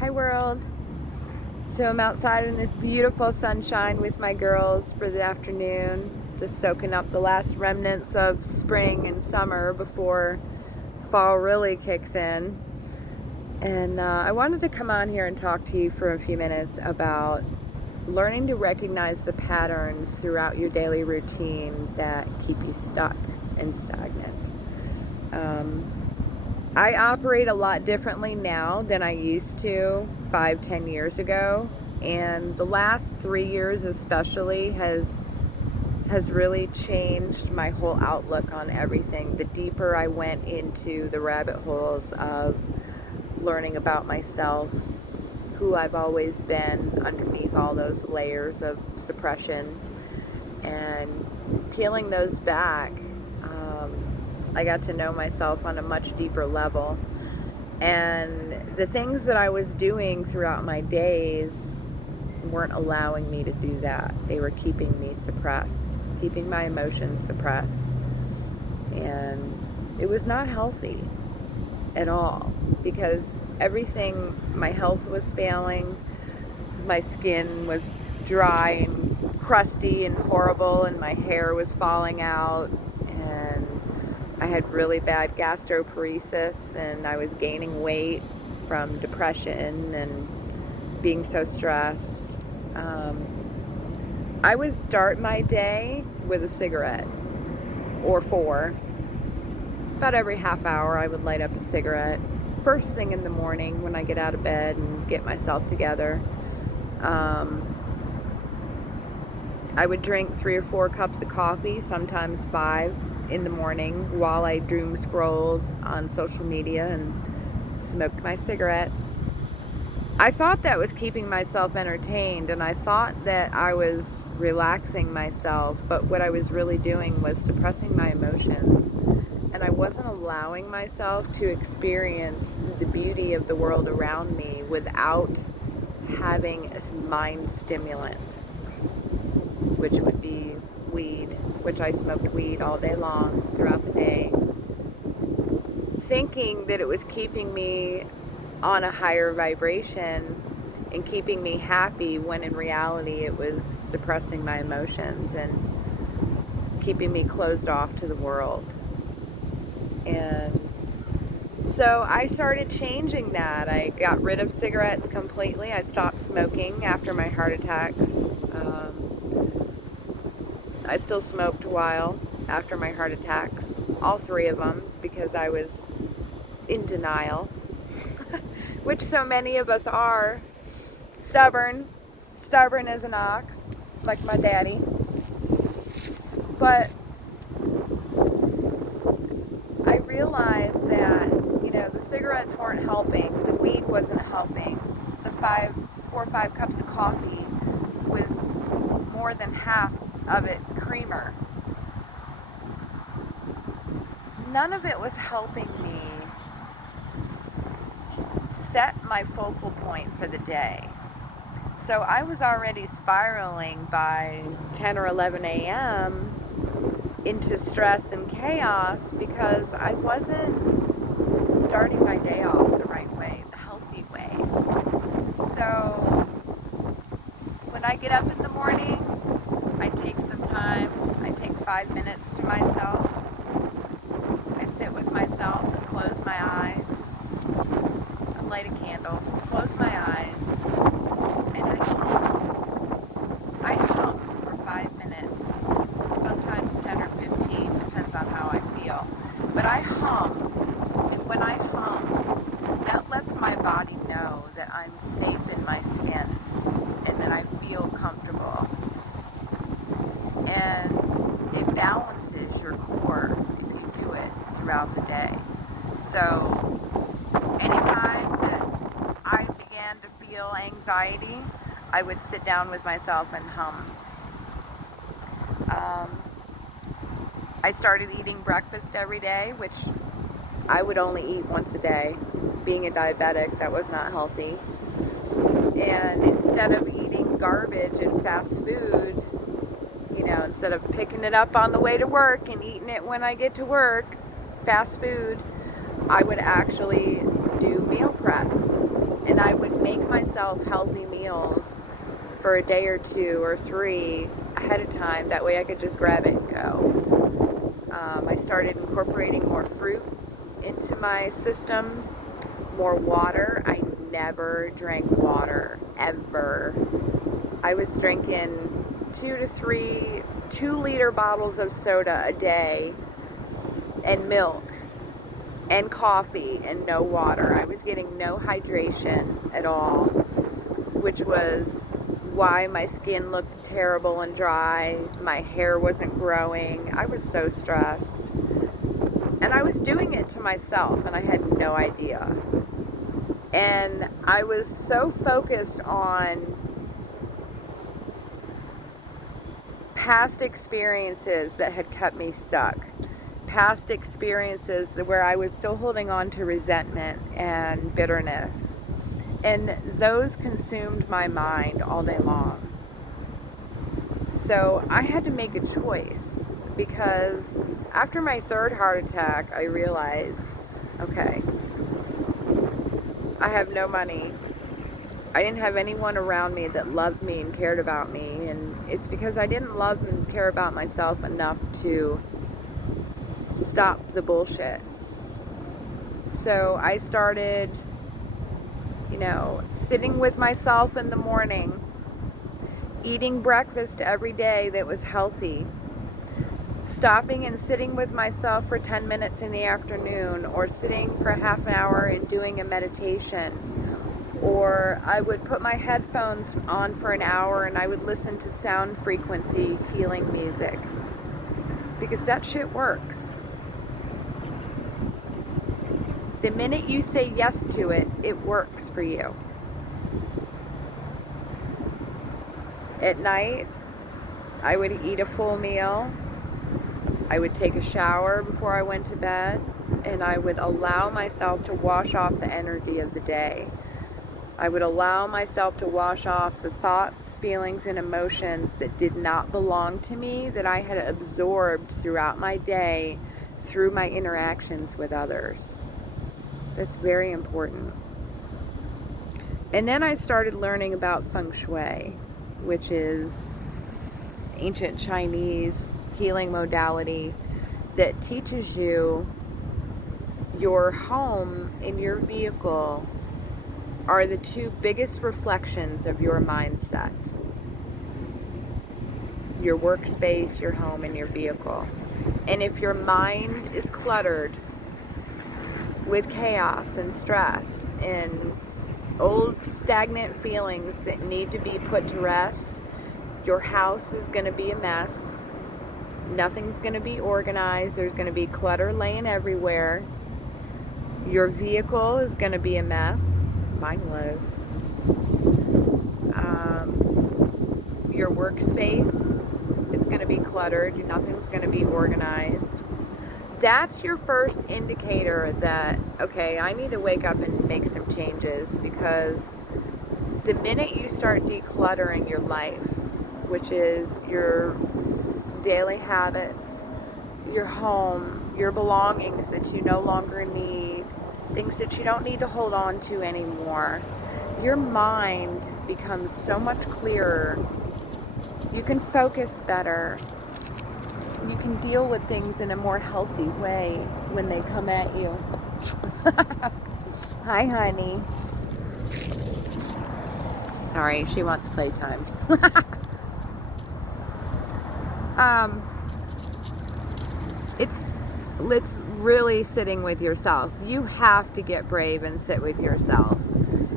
Hi world. So I'm outside in this beautiful sunshine with my girls for the afternoon, just soaking up the last remnants of spring and summer before fall really kicks in. And I wanted to come on here and talk to you for a few minutes about learning to recognize the patterns throughout your daily routine that keep you stuck and stagnant. I operate a lot differently now than I used to 5-10 years ago, and the last 3 years especially has really changed my whole outlook on everything. The deeper I went into the rabbit holes of learning about myself, who I've always been underneath all those layers of suppression, and peeling those back, I got to know myself on a much deeper level. And the things that I was doing throughout my days weren't allowing me to do that. They were keeping me suppressed, keeping my emotions suppressed. And it was not healthy at all, because everything, my health was failing, my skin was dry and crusty and horrible, and my hair was falling out, and I had really bad gastroparesis, and I was gaining weight from depression and being so stressed. I would start my day with a cigarette or 4. About every half hour I would light up a cigarette. First thing in the morning when I get out of bed and get myself together. I would drink 3 or 4 cups of coffee, sometimes 5 in the morning, while I doom scrolled on social media and smoked my cigarettes. I thought that was keeping myself entertained, and I thought that I was relaxing myself, but what I was really doing was suppressing my emotions, and I wasn't allowing myself to experience the beauty of the world around me without having a mind stimulant, which would be weed, which I smoked weed all day long throughout the day, thinking that it was keeping me on a higher vibration and keeping me happy, when in reality it was suppressing my emotions and keeping me closed off to the world. And so I started changing that. I got rid of cigarettes completely. I stopped smoking after my heart attacks. I still smoked a while after my heart attacks, all 3 of them, because I was in denial, which so many of us are. Stubborn as an ox, like my daddy. But I realized that, the cigarettes weren't helping, the weed wasn't helping, the 4 or 5 cups of coffee with more than half of it creamer. None of it was helping me set my focal point for the day. So I was already spiraling by 10 or 11 a.m. into stress and chaos, because I wasn't starting my day off the right way, the healthy way. So when I get up in the morning, I take some time. I take 5 minutes to myself. I sit with myself and close my eyes. I light a candle, close my eyes, and I hum. I hum for 5 minutes, sometimes 10 or 15, depends on how I feel. But I hum, and when I hum, that lets my body know that I'm safe in my skin and that I feel comfortable. And it balances your core if you do it throughout the day. So anytime that I began to feel anxiety, I would sit down with myself and hum. I started eating breakfast every day, which I would only eat once a day. Being a diabetic, that was not healthy. And instead of eating garbage and fast food, instead of picking it up on the way to work and eating it when I get to work, fast food, I would actually do meal prep. And I would make myself healthy meals for a day or 2 or 3 ahead of time. That way I could just grab it and go. I started incorporating more fruit into my system, more water. I never drank water, ever. I was drinking 2 to 3 2-liter bottles of soda a day, and milk, and coffee, and no water. I was getting no hydration at all, which was why my skin looked terrible and dry. My hair wasn't growing. I was so stressed. And I was doing it to myself, and I had no idea. And I was so focused on past experiences that had kept me stuck. Past experiences where I was still holding on to resentment and bitterness. And those consumed my mind all day long. So I had to make a choice, because after my 3rd heart attack, I realized, okay, I have no money. I didn't have anyone around me that loved me and cared about me. And it's because I didn't love and care about myself enough to stop the bullshit. So I started, sitting with myself in the morning, eating breakfast every day that was healthy, stopping and sitting with myself for 10 minutes in the afternoon, or sitting for half an hour and doing a meditation. Or I would put my headphones on for an hour and I would listen to sound frequency healing music, because that shit works. The minute you say yes to it, it works for you. At night, I would eat a full meal. I would take a shower before I went to bed, and I would allow myself to wash off the energy of the day. I would allow myself to wash off the thoughts, feelings, and emotions that did not belong to me, that I had absorbed throughout my day through my interactions with others. That's very important. And then I started learning about feng shui, which is ancient Chinese healing modality that teaches you your home and your vehicle are the 2 biggest reflections of your mindset. Your workspace, your home, and your vehicle. And if your mind is cluttered with chaos and stress and old stagnant feelings that need to be put to rest, your house is going to be a mess. Nothing's going to be organized. There's going to be clutter laying everywhere. Your vehicle is going to be a mess. Mine was. Your workspace is going to be cluttered. Nothing's going to be organized. That's your first indicator that, okay, I need to wake up and make some changes, because the minute you start decluttering your life, which is your daily habits, your home, your belongings that you no longer need, things that you don't need to hold on to anymore, your mind becomes so much clearer. You can focus better. You can deal with things in a more healthy way when they come at you. Hi, honey. Sorry, she wants playtime. It's really sitting with yourself. You have to get brave and sit with yourself.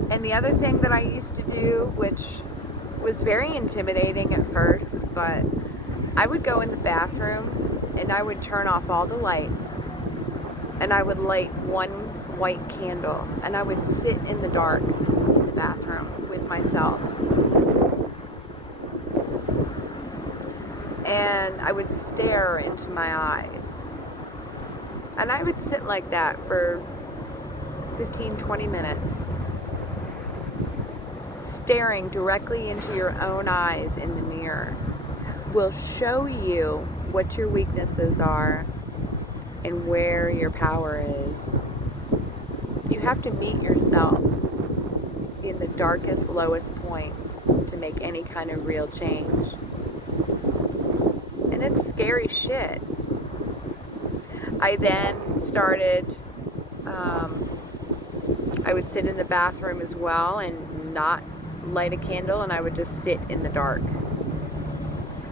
And the other thing that I used to do, which was very intimidating at first, but I would go in the bathroom and I would turn off all the lights and I would light one white candle and I would sit in the dark in the bathroom with myself. And I would stare into my eyes. And I would sit like that for 15-20 minutes, staring directly into your own eyes in the mirror will show you what your weaknesses are and where your power is. You have to meet yourself. in the darkest, lowest points to make any kind of real change. And it's scary shit. I then started, I would sit in the bathroom as well and not light a candle, and I would just sit in the dark.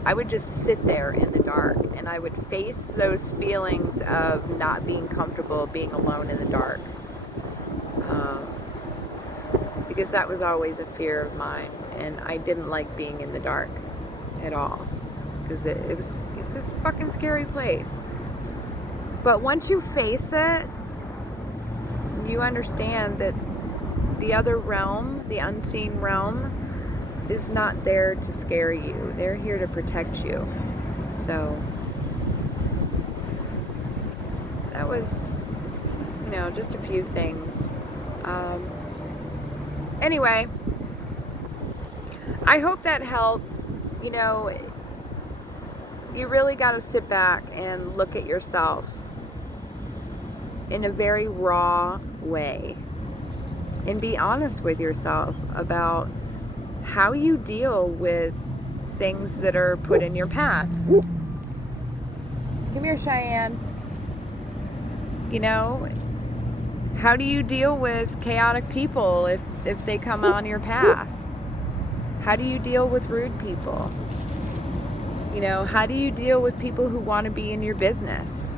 I would just sit there in the dark, and I would face those feelings of not being comfortable being alone in the dark. Because that was always a fear of mine, and I didn't like being in the dark at all. Because it's this fucking scary place. But once you face it, you understand that the other realm, the unseen realm, is not there to scare you. They're here to protect you. So that was, just a few things. Anyway, I hope that helped. You really got to sit back and look at yourself in a very raw way and be honest with yourself about how you deal with things that are put in your path. Come here, Cheyenne. How do you deal with chaotic people if they come on your path? How do you deal with rude people? How do you deal with people who want to be in your business?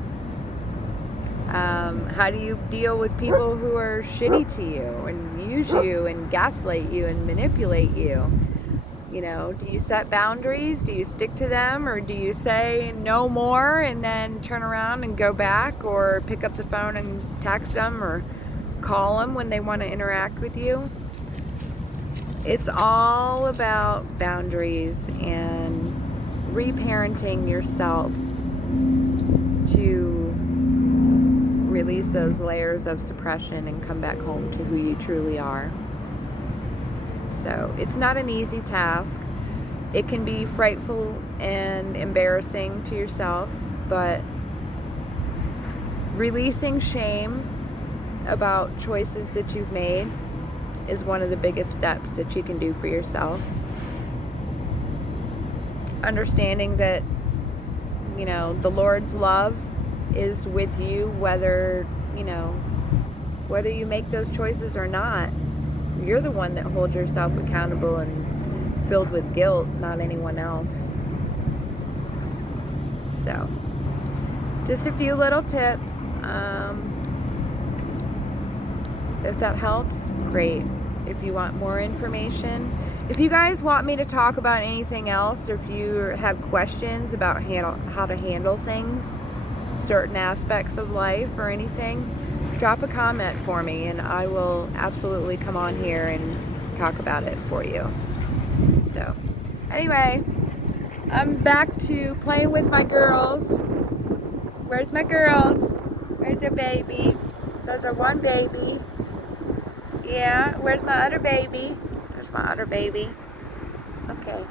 How do you deal with people who are shitty to you and use you and gaslight you and manipulate you? Do you set boundaries? Do you stick to them? Or do you say no more and then turn around and go back, or pick up the phone and text them or call them when they want to interact with you? It's all about boundaries and reparenting yourself to release those layers of suppression and come back home to who you truly are. So it's not an easy task. It can be frightful and embarrassing to yourself, but releasing shame about choices that you've made is one of the biggest steps that you can do for yourself. Understanding that, the Lord's love is with you whether you make those choices or not. You're the one that holds yourself accountable and filled with guilt, not anyone else. So, just a few little tips. If that helps, great. If you want more information, if you guys want me to talk about anything else, or if you have questions about how to handle things, certain aspects of life or anything, drop a comment for me and I will absolutely come on here and talk about it for you. So, anyway, I'm back to playing with my girls. Where's my girls? Where's their babies? There's our one baby. Yeah, where's my other baby? There's my other baby. Okay.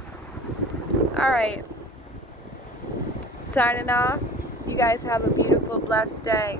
Alright. Signing off. You guys have a beautiful, blessed day.